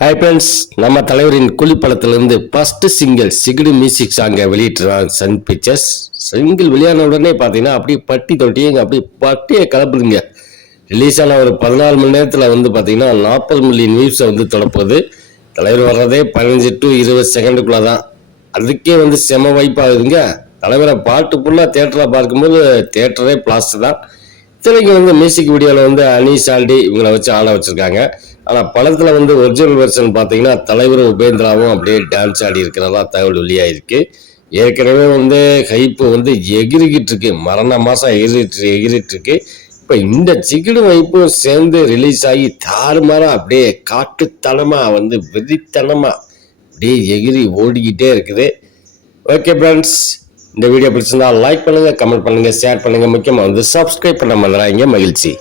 Hi friends நம்ம தலைவரின் குளிப்படத்திலிருந்து ஃபர்ஸ்ட் சிங்கிள் சிகிடு மியூசிக் சாங்கை வெளியிட்டுறான் சன் பிக்சர்ஸ் சிங்கிள் வெளியான உடனே பார்த்தீங்கன்னா அப்படியே பட்டி தொட்டிங்க அப்படியே பட்டியை கலப்புதுங்க. ரிலீஸ் ஆன ஒரு பதினாலு மணி நேரத்தில் வந்து பார்த்தீங்கன்னா நாற்பது மில்லியன் வியூஸை வந்து தொடப்போகுது. தலைவர் வர்றதே பதினஞ்சு டு இருபது செகண்டுக்குள்ளே தான். அதுக்கே வந்து செம வைப்பாகுதுங்க தலைவரை பாட்டு ஃபுல்லாக தேட்டரில் பார்க்கும்போது தேட்டரே பிளாஸ்ட் தான். இத்தனைக்கு வந்து மியூசிக் வீடியோவில் வந்து அனீஸ் ஆல்டி இவங்களை வச்சு ஆட வச்சுருக்காங்க. ஆனால் படத்தில் வந்து ஒரிஜினல் வெர்ஷன் பார்த்தீங்கன்னா தலைவர் உபேந்திராவும் அப்படியே டான்ஸ் ஆடி இருக்கிறதா தகவல் வெளியாயிருக்கு. ஏற்கனவே வந்து ஹைப்பு வந்து எகிரிக்கிட்டு இருக்கு. மரண மாதம் எகிரிட்டு எகிரிட்டு இருக்கு. இப்போ இந்த சிக்கடு வைப்பும் சேர்ந்து ரிலீஸ் ஆகி தாறுமாறாக அப்படியே காட்டுத்தனமாக வந்து வெறித்தனமாக அப்படியே எகிரி ஓடிக்கிட்டே இருக்குது. ஓகே ஃப்ரெண்ட்ஸ் இந்த வீடியோ பிடிச்சிருந்தா லைக் பண்ணுங்கள் கமெண்ட் பண்ணுங்கள் ஷேர் பண்ணுங்க. முக்கியமாக வந்து சப்ஸ்கிரைப் பண்ண மறந்துடாதீங்க. மகிழ்ச்சி.